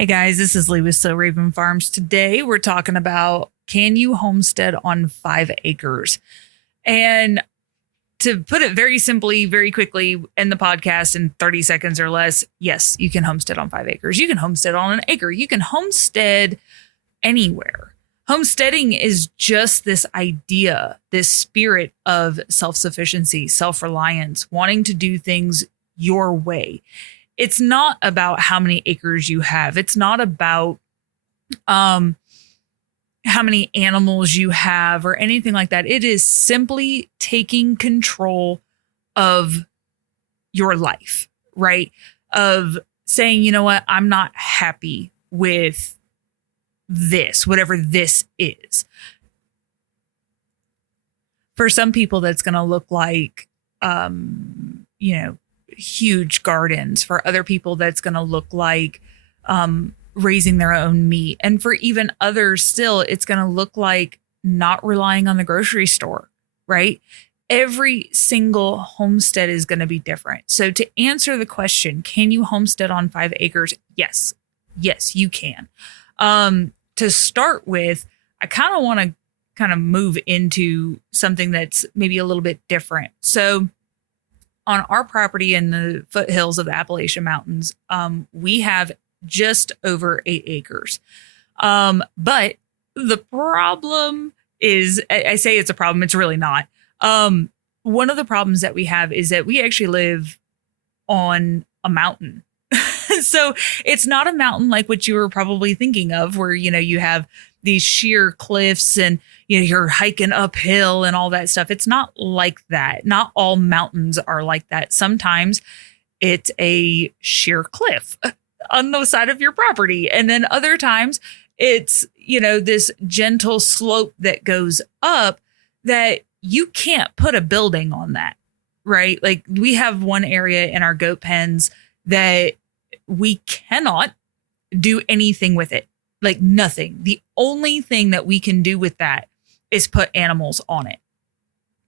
Hey guys, this is Lee with So Raven Farms. Today we're talking about, can you homestead on 5 acres? And to put it very simply, very quickly in the podcast in 30 seconds or less, yes, you can homestead on 5 acres. You can homestead on an acre. You can homestead anywhere. Homesteading is just this idea, this spirit of self-sufficiency, self-reliance, wanting to do things your way. It's not about how many acres you have. It's not about how many animals you have or anything like that. It is simply taking control of your life, right? Of saying, you know what, I'm not happy with this, whatever this is. For some people, that's going to look like, huge gardens. For other people, that's going to look like raising their own meat. And for even others still, it's going to look like not relying on the grocery store, right? Every single homestead is going to be different. So to answer the question, can you homestead on 5 acres? Yes. Yes, you can. To start with, I kind of want to move into something that's maybe a little bit different. So on our property in the foothills of the Appalachian Mountains, we have just over 8 acres. But the problem is, I say it's a problem, it's really not. One of the problems that we have is that we actually live on a mountain. So it's not a mountain like what you were probably thinking of, where, you have these sheer cliffs and, you're hiking uphill and all that stuff. It's not like that. Not all mountains are like that. Sometimes it's a sheer cliff on the side of your property. And then other times it's, this gentle slope that goes up that you can't put a building on that, right? Like we have one area in our goat pens that we cannot do anything with it, like nothing. The only thing that we can do with that is put animals on it.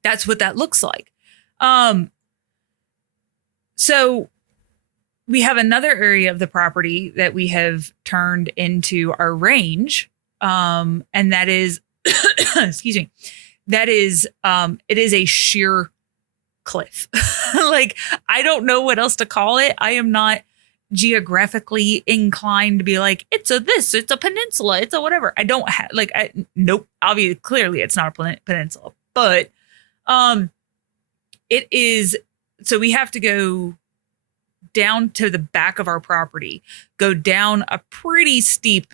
That's what that looks like. So we have another area of the property that we have turned into our range. And that is, excuse me, that is, it is a sheer cliff. Like, I don't know what else to call it. I am not geographically inclined to be like, it's a peninsula, it's a whatever. I don't have nope. Obviously, clearly it's not a peninsula, but it is. So we have to go down to the back of our property, go down a pretty steep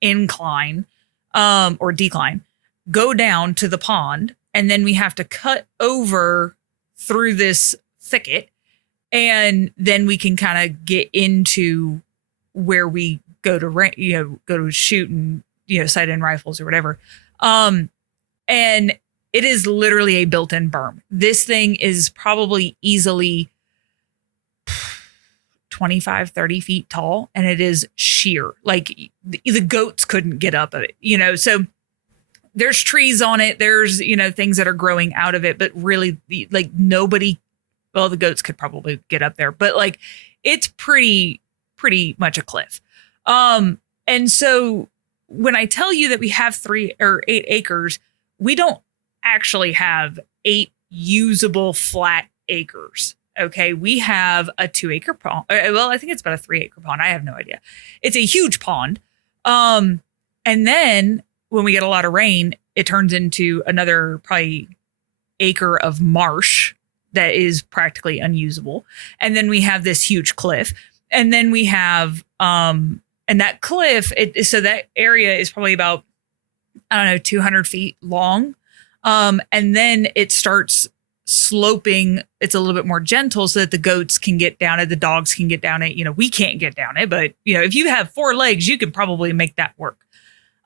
incline or decline, go down to the pond, and then we have to cut over through this thicket. And then we can kind of get into where we go to shoot and, sight in rifles or whatever. And it is literally a built-in berm. This thing is probably easily 25, 30 feet tall, and it is sheer. Like the goats couldn't get up of it, so there's trees on it. There's, things that are growing out of it, but really nobody. Well, the goats could probably get up there, but it's pretty much a cliff. And so when I tell you that we have 3 or 8 acres, we don't actually have 8 usable flat acres. Okay. We have a 2-acre pond. Well, I think it's about a 3-acre pond. I have no idea. It's a huge pond. And then when we get a lot of rain, it turns into another probably acre of marsh that is practically unusable. And then we have this huge cliff. And then we have, and that cliff, so that area is probably about, 200 feet long. And then it starts sloping. It's a little bit more gentle so that the goats can get down it. The dogs can get down it. We can't get down it, but if you have 4 legs, you can probably make that work.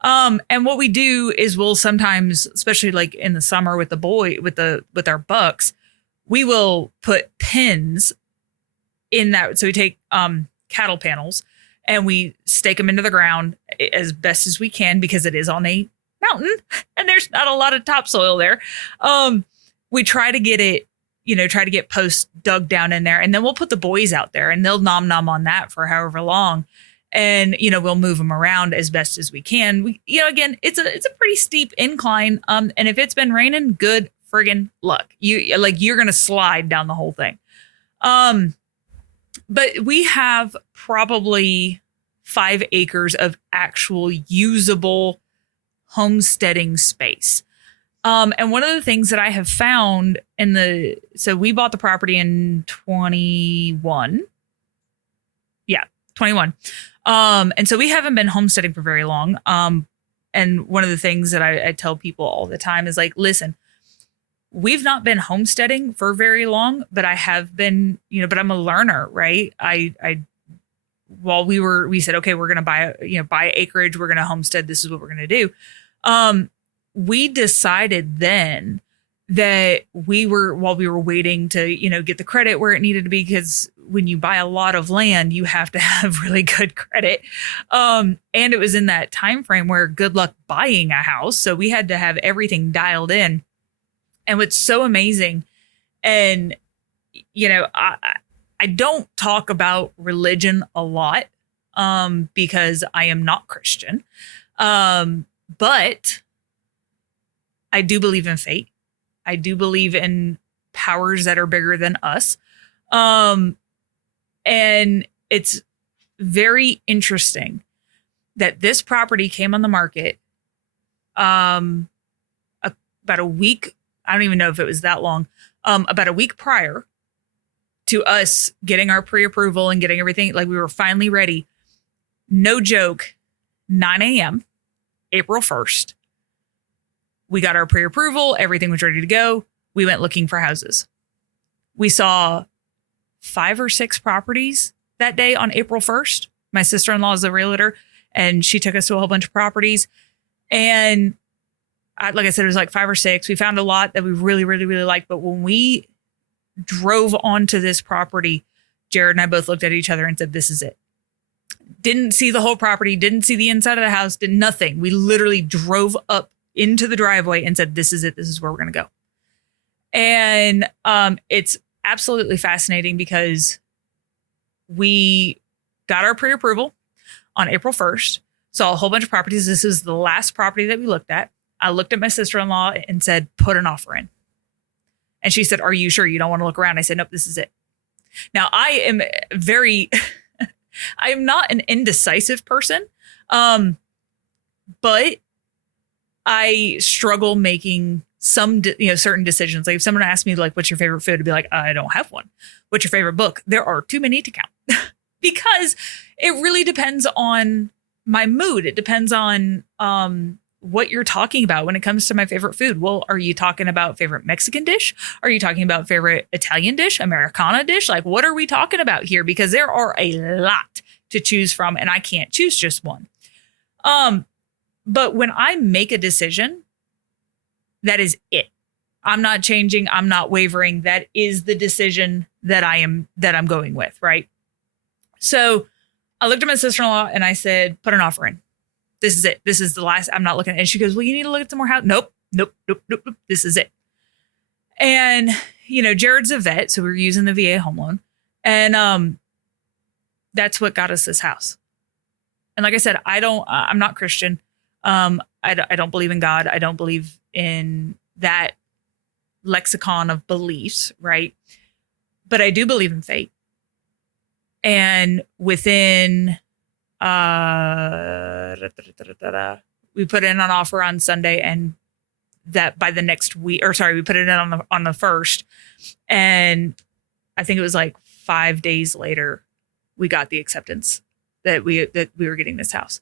And what we do is we'll sometimes, especially like in the summer with with our bucks, we will put pins in that. So we take cattle panels and we stake them into the ground as best as we can, because it is on a mountain and there's not a lot of topsoil there. We try to get it, try to get posts dug down in there, and then we'll put the boys out there and they'll nom on that for however long. and, we'll move them around as best as we can. Again, it's a pretty steep incline. And if it's been raining, good friggin' luck. You're going to slide down the whole thing. But we have probably 5 acres of actual usable homesteading space. And one of the things that I have found so we bought the property in 21. Yeah, 21. And so we haven't been homesteading for very long. And one of the things that I tell people all the time is like, listen, we've not been homesteading for very long, but I have been, but I'm a learner, right? While we said, okay, we're going to buy acreage. We're going to homestead. This is what we're going to do. We decided then that while we were waiting to, get the credit where it needed to be, because when you buy a lot of land, you have to have really good credit. And it was in that time frame where good luck buying a house. So we had to have everything dialed in. And what's so amazing, and, I don't talk about religion a lot because I am not Christian. But I do believe in fate. I do believe in powers that are bigger than us. And it's very interesting that this property came on the market about a week. I don't even know if it was that long, about a week prior to us getting our pre-approval and getting everything. Like, we were finally ready. No joke, 9 a.m., April 1st. We got our pre-approval. Everything was ready to go. We went looking for houses. We saw 5 or 6 properties that day on April 1st. My sister-in-law is a realtor, and she took us to a whole bunch of properties. And like I said, it was like 5 or 6. We found a lot that we really, really, really liked. But when we drove onto this property, Jared and I both looked at each other and said, this is it. Didn't see the whole property, didn't see the inside of the house, did nothing. We literally drove up into the driveway and said, this is it. This is where we're going to go. And it's absolutely fascinating because we got our pre-approval on April 1st, saw a whole bunch of properties. This is the last property that we looked at. I looked at my sister-in-law and said, put an offer in. And she said, are you sure you don't want to look around? I said, nope, this is it. Now, I am I am not an indecisive person, but I struggle making some, certain decisions. Like, if someone asked me, like, what's your favorite food? I'd be like, I don't have one. What's your favorite book? There are too many to count because it really depends on my mood. It depends on what you're talking about when it comes to my favorite food. Well, are you talking about favorite Mexican dish? Are you talking about favorite Italian dish, Americana dish? Like, what are we talking about here? Because there are a lot to choose from, and I can't choose just one. But when I make a decision, that is it. I'm not changing. I'm not wavering. That is the decision that I'm going with. Right. So I looked at my sister-in-law and I said, put an offer in. This is it. This is the last. I'm not looking. And she goes, well, you need to look at some more house. Nope. This is it. And, Jared's a vet. So we were using the VA home loan. And that's what got us this house. And like I said, I'm not Christian. I don't believe in God. I don't believe in that lexicon of beliefs, right? But I do believe in fate. And within, we put in an offer on Sunday, and that by the next week, we put it in on the 1st. And I think it was like 5 days later, we got the acceptance that we were getting this house.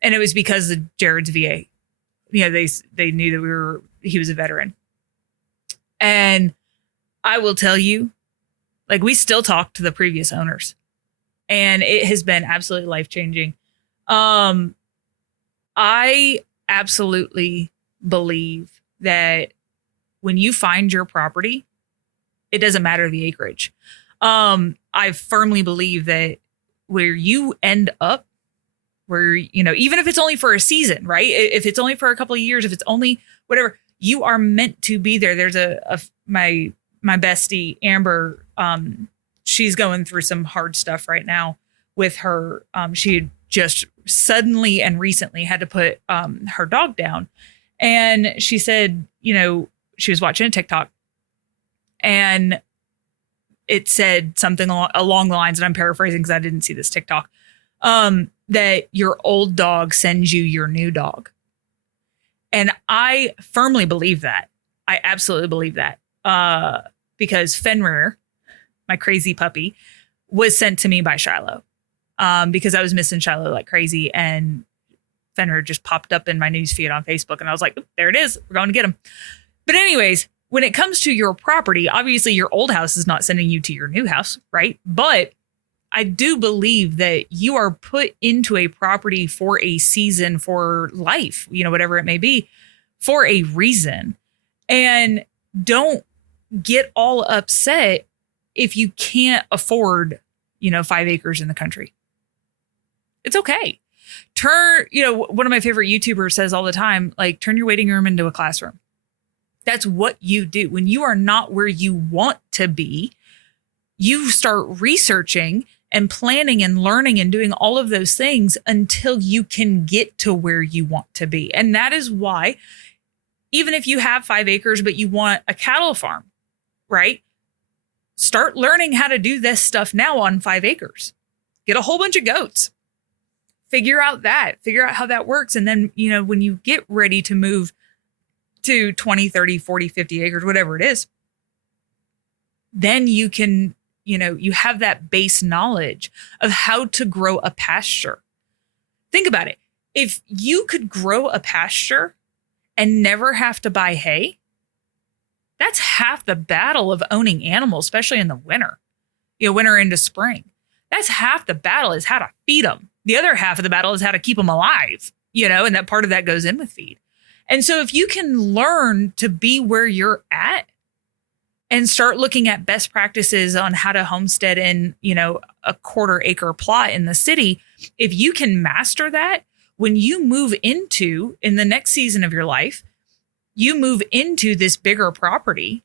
And it was because of Jared's VA. They knew that he was a veteran. And I will tell you, like, we still talk to the previous owners, and it has been absolutely life-changing. I absolutely believe that when you find your property, it doesn't matter the acreage. I firmly believe that where you end up, where, even if it's only for a season, right? If it's only for a couple of years, if it's only whatever, you are meant to be there. There's my bestie, Amber, she's going through some hard stuff right now with her. She just suddenly and recently had to put her dog down. And she said, she was watching a TikTok and it said something along the lines, and I'm paraphrasing because I didn't see this TikTok, that your old dog sends you your new dog. And I firmly believe that. I absolutely believe that. Because Fenrir, my crazy puppy, was sent to me by Shiloh. Because I was missing Shiloh like crazy, and Fenrir just popped up in my newsfeed on Facebook, and I was like, there it is. We're going to get him. But anyways, when it comes to your property, obviously your old house is not sending you to your new house, right? But I do believe that you are put into a property for a season, for life, whatever it may be, for a reason. And don't get all upset if you can't afford, 5 acres in the country. It's okay. One of my favorite YouTubers says all the time, like, turn your waiting room into a classroom. That's what you do. When you are not where you want to be, you start researching and planning and learning and doing all of those things until you can get to where you want to be. And that is why, even if you have 5 acres, but you want a cattle farm, right? Start learning how to do this stuff now on 5 acres. Get a whole bunch of goats. Figure out how that works. And then, when you get ready to move to 20, 30, 40, 50 acres, whatever it is, then you can, you have that base knowledge of how to grow a pasture. Think about it. If you could grow a pasture and never have to buy hay, that's half the battle of owning animals, especially in the winter, winter into spring. That's half the battle, is how to feed them. The other half of the battle is how to keep them alive, and that part of that goes in with feed. And so if you can learn to be where you're at and start looking at best practices on how to homestead in, a 1/4 acre plot in the city, if you can master that, when you move into, in the next season of your life, you move into this bigger property,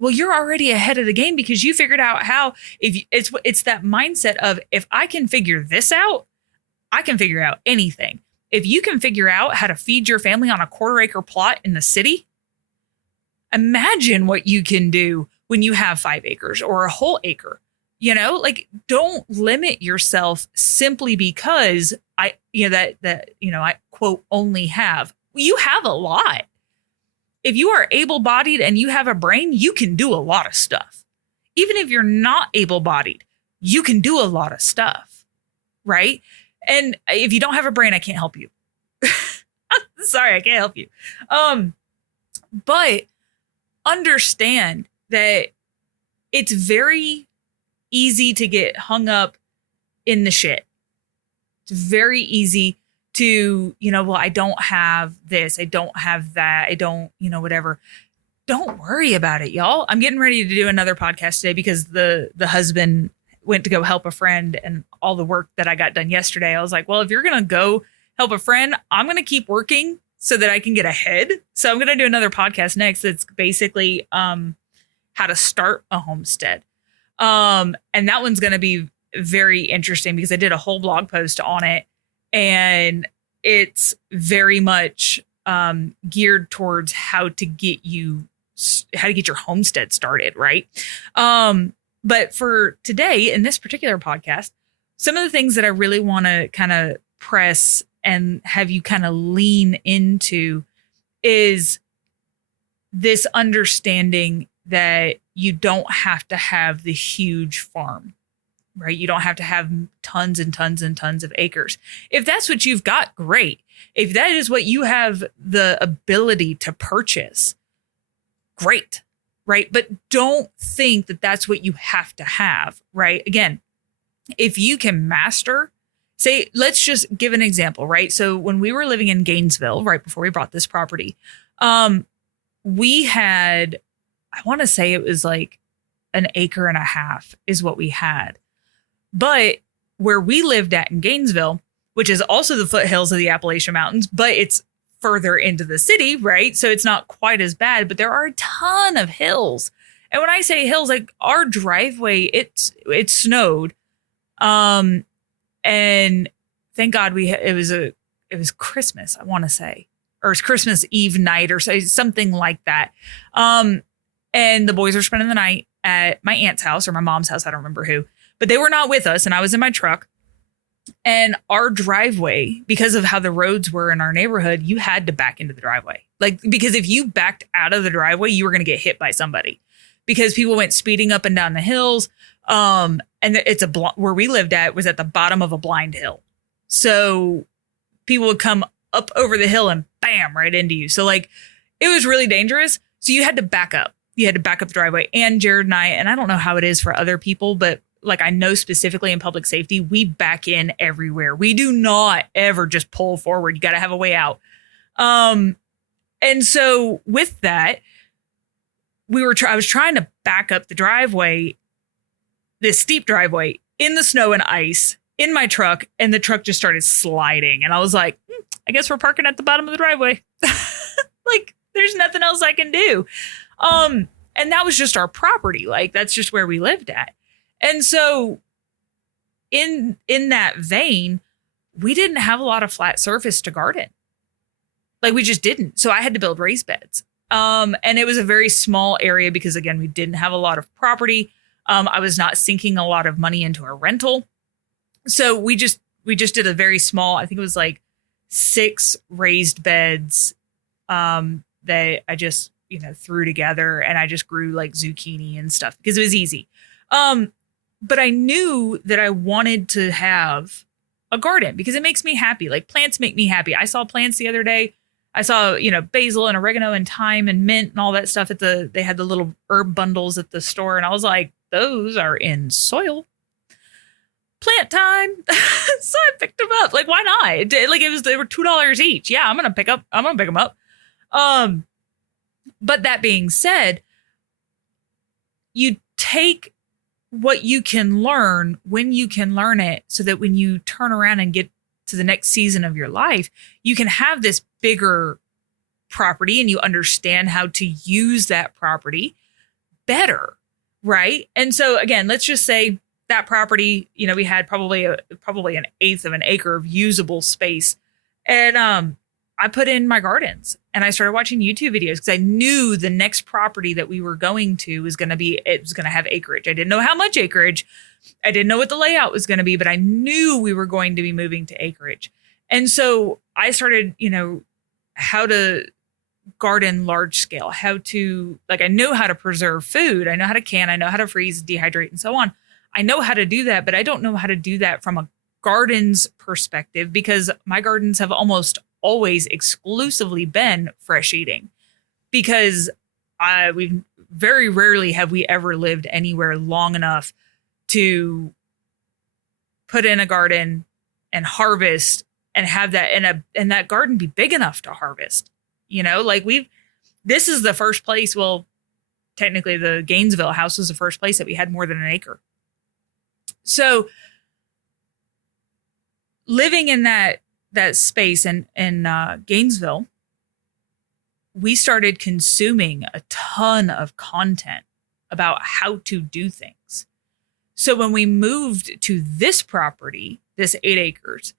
well, you're already ahead of the game because you figured out how, it's that mindset of, if I can figure this out, I can figure out anything. If you can figure out how to feed your family on a 1/4 acre plot in the city, imagine what you can do when you have 5 acres or a whole acre. Don't limit yourself simply because I quote only have. You have a lot. If you are able-bodied and you have a brain, you can do a lot of stuff. Even if you're not able-bodied, you can do a lot of stuff, right? And if you don't have a brain, I can't help you. Sorry, I can't help you. But understand that it's very easy to get hung up in the shit. It's very easy to, well, I don't have this, I don't have that, I don't, whatever. Don't worry about it, y'all. I'm getting ready to do another podcast today because the husband went to go help a friend, and all the work that I got done yesterday, I was like, well, if you're going to go help a friend, I'm going to keep working so that I can get ahead. So I'm going to do another podcast next. That's basically how to start a homestead. And that one's going to be very interesting because I did a whole blog post on it, and it's very much geared towards how to get your homestead started, right? But for today, in this particular podcast, some of the things that I really want to kind of press and have you kind of lean into is this understanding that you don't have to have the huge farm, right? You don't have to have tons and tons and tons of acres. If that's what you've got, great. If that is what you have the ability to purchase, great, right? But don't think that that's what you have to have, right? Again, if you can master, say, let's just give an example, right? So when we were living in Gainesville, right before we bought this property, we had, I want to say it was like 1.5 acres is what we had. But where we lived at in Gainesville, which is also the foothills of the Appalachian Mountains, but it's further into the city, right? So it's not quite as bad, but there are a ton of hills. And when I say hills, like our driveway, it snowed. And thank God it was Christmas, I want to say, or it's Christmas Eve night or something like that. And the boys were spending the night at my aunt's house or my mom's house. I don't remember who, but they were not with us. And I was in my truck, and our driveway, because of how the roads were in our neighborhood, you had to back into the driveway. Like, because if you backed out of the driveway, you were going to get hit by somebody, because people went speeding up and down the hills. And it's where we lived at was at the bottom of a blind hill. So people would come up over the hill and bam, right into you. So like, it was really dangerous. So you had to back up. You had to back up the driveway. And Jared and I don't know how it is for other people, but like, I know specifically in public safety, we back in everywhere. We do not ever just pull forward. You got to have a way out. And so with that, I was trying to back up the driveway, this steep driveway in the snow and ice in my truck, and the truck just started sliding. And I was like, I guess we're parking at the bottom of the driveway. Like, there's nothing else I can do. And that was just our property. Like, that's just where we lived at. And so in that vein, we didn't have a lot of flat surface to garden. Like, we just didn't. So I had to build raised beds. And it was a very small area because, again, we didn't have a lot of property. I was not sinking a lot of money into a rental. So we just did a very small, I think it was like 6 raised beds that I just, threw together, and I just grew like zucchini and stuff because it was easy. But I knew that I wanted to have a garden because it makes me happy. Like, plants make me happy. I saw plants the other day. I saw, basil and oregano and thyme and mint and all that stuff they had the little herb bundles at the store. And I was like, those are in soil. Plant time. So I picked them up. Like, why not? They were $2 each. Yeah, I'm going to pick them up. But that being said, you take what you can learn when you can learn it, so that when you turn around and get to the next season of your life, you can have this bigger property and you understand how to use that property better. Right. And so again, let's just say that property, we had probably an eighth of an acre of usable space. And, I put in my gardens and I started watching YouTube videos because I knew the next property that we were going to was going to have acreage. I didn't know how much acreage. I didn't know what the layout was going to be, but I knew we were going to be moving to acreage. And so I started, how to garden large scale, I know how to preserve food. I know how to can, I know how to freeze, dehydrate, and so on. I know how to do that, but I don't know how to do that from a garden's perspective, because my gardens have almost always exclusively been fresh eating, because we very rarely have we ever lived anywhere long enough to put in a garden and harvest and have that and that garden be big enough to harvest. This is the first place. Well, technically the Gainesville house was the first place that we had more than an acre. So living in that space in Gainesville, we started consuming a ton of content about how to do things. So when we moved to this property, this 8 acres,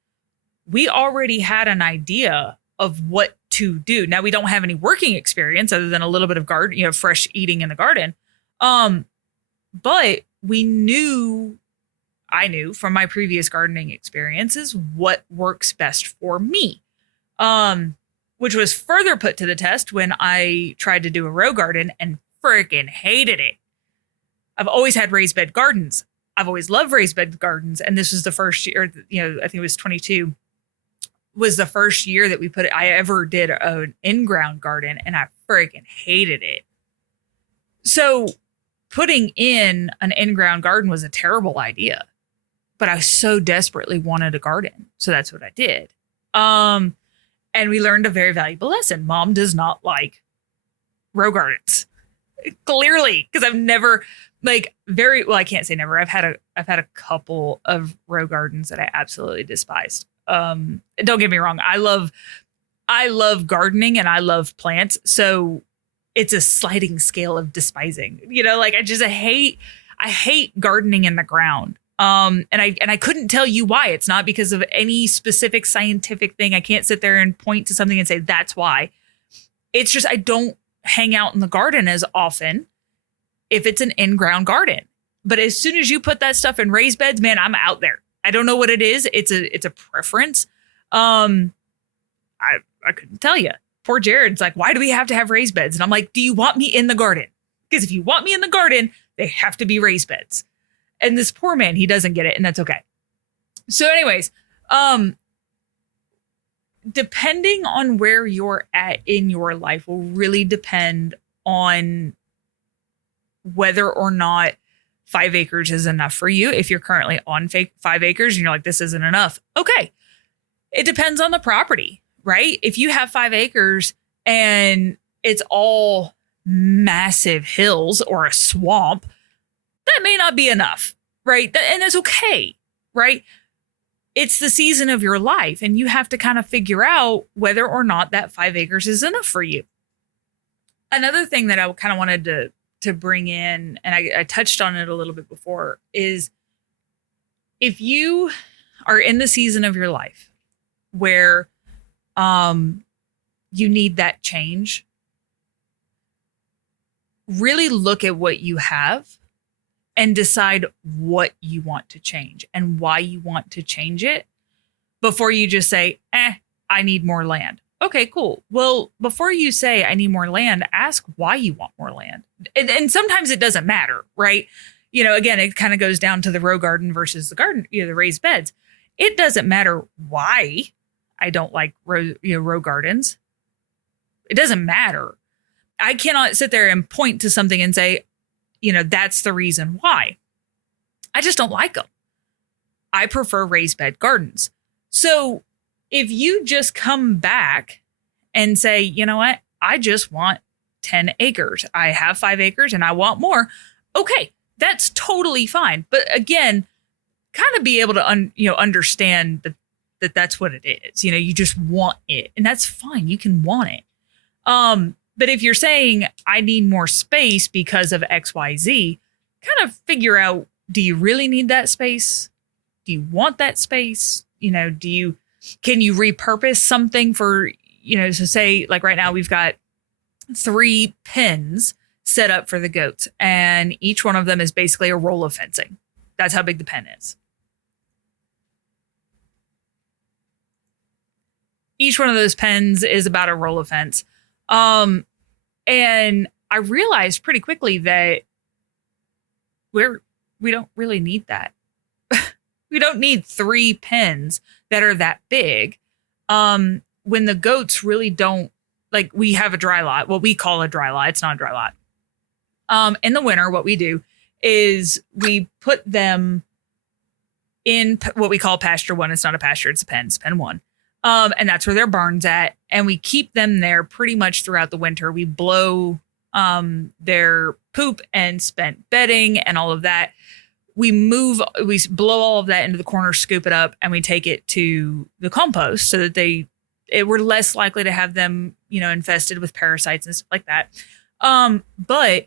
we already had an idea of what to do. Now, we don't have any working experience other than a little bit of garden, fresh eating in the garden. But I knew from my previous gardening experiences what works best for me, which was further put to the test when I tried to do a row garden and freaking hated it. I've always had raised bed gardens. I've always loved raised bed gardens. And this was the first year, I think it was 22, was the first year that I ever did an in-ground garden, and I freaking hated it. So putting in an in-ground garden was a terrible idea. But I so desperately wanted a garden. So that's what I did. And we learned a very valuable lesson. Mom does not like row gardens. Clearly, because I've never I can't say never. I've had a couple of row gardens that I absolutely despised. Don't get me wrong. I love gardening and I love plants. So it's a sliding scale of despising. I hate gardening in the ground. And I couldn't tell you why. It's not because of any specific scientific thing. I can't sit there and point to something and say that's why. It's just I don't hang out in the garden as often if it's an in-ground garden. But as soon as you put that stuff in raised beds, man, I'm out there. I don't know what it is. It's a preference. I couldn't tell you. Poor Jared's like, why do we have to have raised beds? And I'm like, do you want me in the garden? Because if you want me in the garden, they have to be raised beds. And this poor man, he doesn't get it, and that's okay. So anyways, depending on where you're at in your life will really depend on whether or not 5 acres is enough for you. If you're currently on 5 acres and you're like, this isn't enough. Okay. It depends on the property, right? If you have 5 acres and it's all massive hills or a swamp, that may not be enough, right? And that's okay, right? It's the season of your life and you have to kind of figure out whether or not that 5 acres is enough for you. Another thing that I kind of wanted to bring in, and I touched on it a little bit before, is if you are in the season of your life where you need that change, really look at what you have and decide what you want to change and why you want to change it before you just say, I need more land. Okay, cool. Well, before you say I need more land, ask why you want more land. And sometimes it doesn't matter, right? Again, it kind of goes down to the row garden versus the garden, the raised beds. It doesn't matter why I don't like row gardens. It doesn't matter. I cannot sit there and point to something and say, that's the reason why. I just don't like them. I prefer raised bed gardens. So if you just come back and say, you know what, I just want 10 acres. I have 5 acres and I want more. Okay, that's totally fine. But again, kind of be able to understand that that's what it is. You just want it, and that's fine. You can want it. But if you're saying I need more space because of XYZ, kind of figure out, do you really need that space? Do you want that space? Can you repurpose something for, so say like right now we've got 3 pens set up for the goats, and each one of them is basically a roll of fencing. That's how big the pen is. Each one of those pens is about a roll of fence. And I realized pretty quickly that we don't really need that. We don't need 3 pens that are that big. When the goats really don't, like, we have a dry lot, what we call a dry lot. It's not a dry lot. In the winter, what we do is we put them in what we call pasture 1. It's not a pasture, it's a pen. It's pen 1. And that's where their barn's at. And we keep them there pretty much throughout the winter. We blow their poop and spent bedding and all of that. We blow all of that into the corner, scoop it up, and we take it to the compost so that we're less likely to have them, infested with parasites and stuff like that. But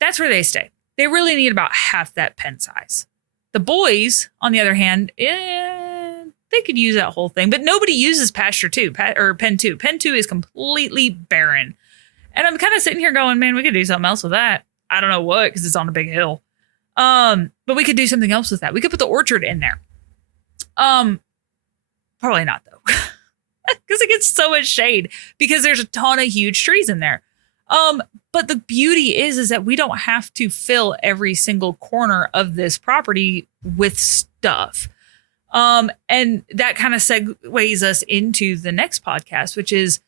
that's where they stay. They really need about half that pen size. The boys, on the other hand, they could use that whole thing, but nobody uses pasture 2 or pen 2. Pen 2 is completely barren. And I'm kind of sitting here going, man, we could do something else with that. I don't know what, because it's on a big hill. But we could do something else with that. We could put the orchard in there. Probably not though, because it gets so much shade because there's a ton of huge trees in there. But the beauty is that we don't have to fill every single corner of this property with stuff. And that kind of segues us into the next podcast, which is,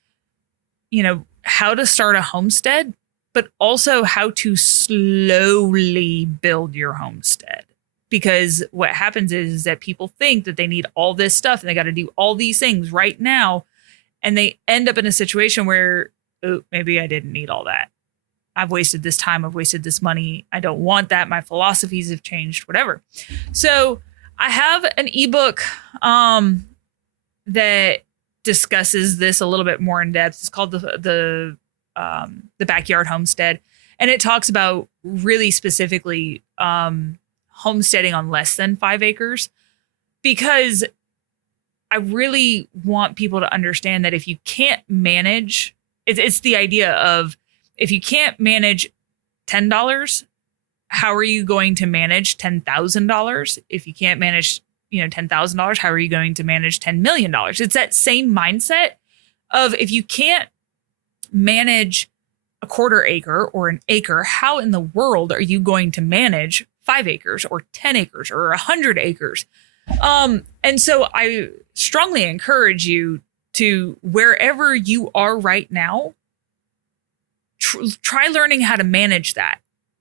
how to start a homestead, but also how to slowly build your homestead. Because what happens is that people think that they need all this stuff and they got to do all these things right now. And they end up in a situation where, oh, maybe I didn't need all that. I've wasted this time. I've wasted this money. I don't want that. My philosophies have changed, whatever. So I have an ebook that discusses this a little bit more in depth. It's called the Backyard Homestead, and it talks about really specifically homesteading on less than 5 acres, because I really want people to understand that if you can't manage, it's the idea of, if you can't manage $10, how are you going to manage $10,000? If you can't manage, $10,000, how are you going to manage $10 million? It's that same mindset of, if you can't manage a quarter acre or an acre, how in the world are you going to manage 5 acres or 10 acres or 100 acres? And so I strongly encourage you to, wherever you are right now, try learning how to manage that,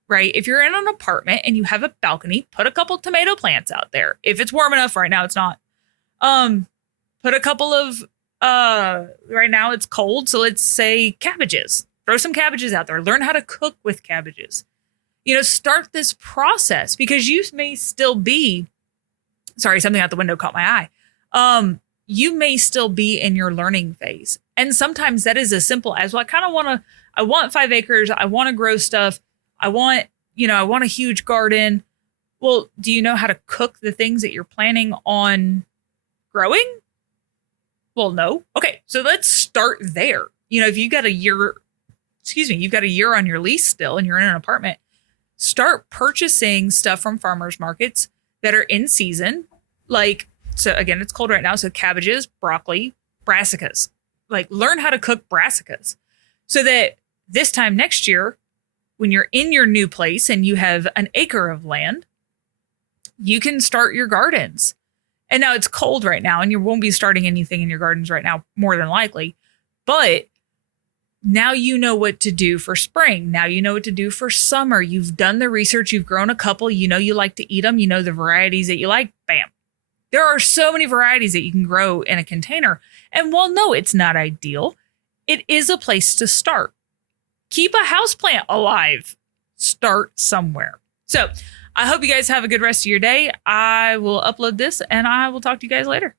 right? If you're in an apartment and you have a balcony, put a couple tomato plants out there. If it's warm enough, right now it's not. Put a couple of, right now it's cold, so let's say cabbages. Throw some cabbages out there. Learn how to cook with cabbages. Start this process, because you may still be, sorry, something out the window caught my eye. You may still be in your learning phase. And sometimes that is as simple as, well, I want 5 acres. I want to grow stuff. I want a huge garden. Well, do you know how to cook the things that you're planning on growing? Well, no. Okay. So let's start there. If you've got a year on your lease still and you're in an apartment, start purchasing stuff from farmers markets that are in season. So again, it's cold right now. So cabbages, broccoli, brassicas, learn how to cook brassicas, so that this time next year, when you're in your new place and you have an acre of land, you can start your gardens. And now it's cold right now and you won't be starting anything in your gardens right now, more than likely. But now you know what to do for spring. Now you know what to do for summer. You've done the research. You've grown a couple. You like to eat them. You know the varieties that you like. Bam. There are so many varieties that you can grow in a container. And while no, it's not ideal, it is a place to start. Keep a houseplant alive. Start somewhere. So I hope you guys have a good rest of your day. I will upload this and I will talk to you guys later.